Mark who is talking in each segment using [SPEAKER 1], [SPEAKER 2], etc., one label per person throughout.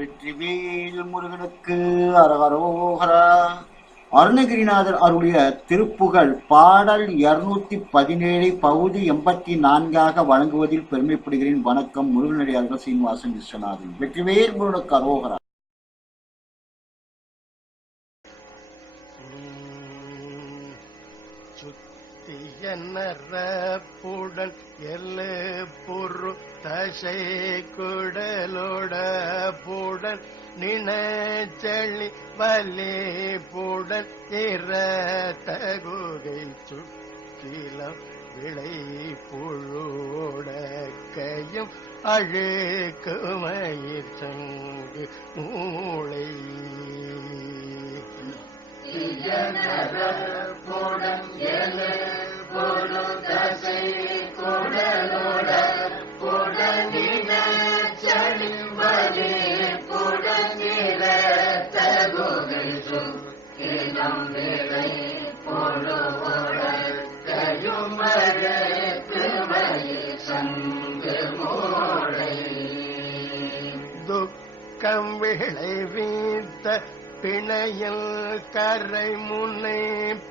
[SPEAKER 1] வெற்றிவேல் முருகனுக்கு அரகரோகரா அருணகிரிநாதர் அருளிய திருப்புகழ் பாடல் இருநூத்தி பதினேழு பகுதி எண்பத்தி நான்காக வழங்குவதில் பெருமைப்படுகிறேன். வணக்கம் முருகனடியார்கள் சீனிவாசன் விஸ்வநாதன். வெற்றிவேல் முருகனுக்கு அரோகரா
[SPEAKER 2] சுத்தியனரப்புடன் எல்லு பொரு தசை குடலோட புடன் நினைச்சளி வலி புடன் இற தகுகை சுற்றிலம் விளை புழுட கையும் அழுக்கு மயிர் சங்கு மூளை.
[SPEAKER 3] துக்கம் விளைவித்த பிணையில் கரை முனை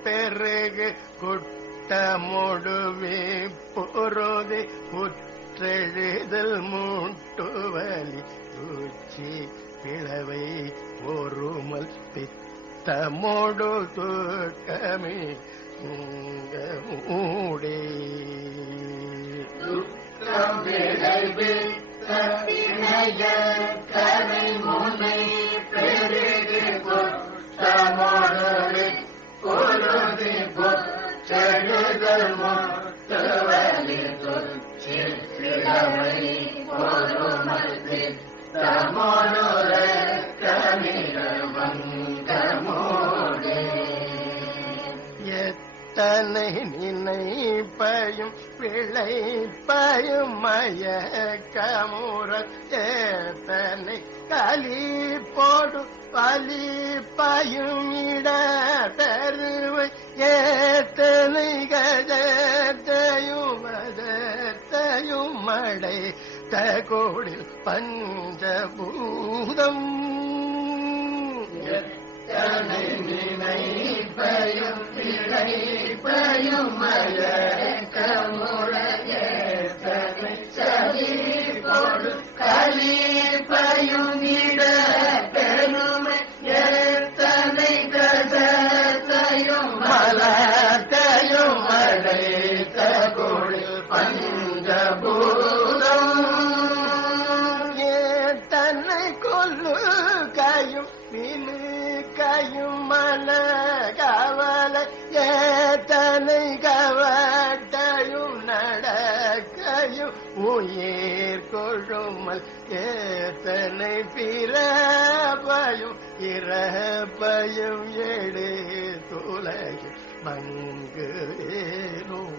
[SPEAKER 3] பெருகு குட்டமொடுவே பொருதி உற்றெழுதல் மூட்டுவலி பூச்சி பிளவை ஒருமல் தம்மோடு தூக்கமே மூடே.
[SPEAKER 4] எத்தனை
[SPEAKER 5] நினைப்பையும் பிழைப்பையும் மயக்கமுற எத்தனை களி போடு பலிப்பையும் இட தருவை ஏத்தனை கஜத்தையும் வதத்தையும் மடை தகோடில் பஞ்சபூதம்.
[SPEAKER 4] எத்தனை நினை நினைப்பையும் பிழைப்பையும் மயக்க ஏத்தனை சரி போடு களிப்பையும் இட பெருமை எத்தனை கதத்தையும் மலத்தையும் அடைத்த கொடில் பஞ்சபூதம்
[SPEAKER 6] கொல்லு கையும் விழு கையும் கொழுமல் ஏத்தனை பிறப்பையும் இறப்பையும் எடு துலகு மங்கு ஏனும்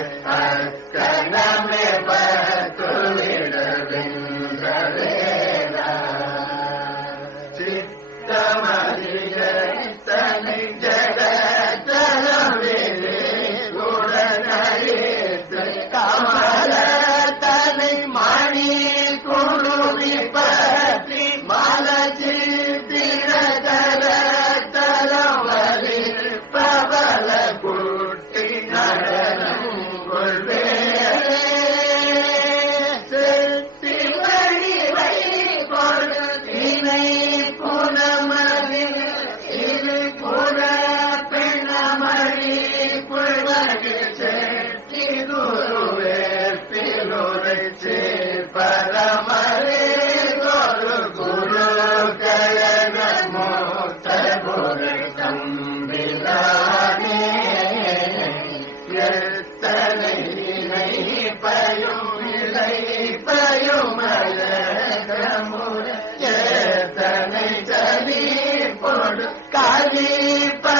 [SPEAKER 4] believe.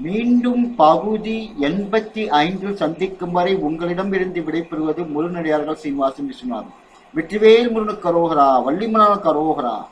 [SPEAKER 1] மீண்டும் பகுதி எண்பத்தி ஐந்தில் சந்திக்கும் வரை உங்களிடமிருந்து விடைபெறுவது முழுநடிகார்கள் சீனிவாசன் விஸ்வநாதன். வெற்றிவேல் முருகன் கரோகரா வள்ளிமலான கரோகரா.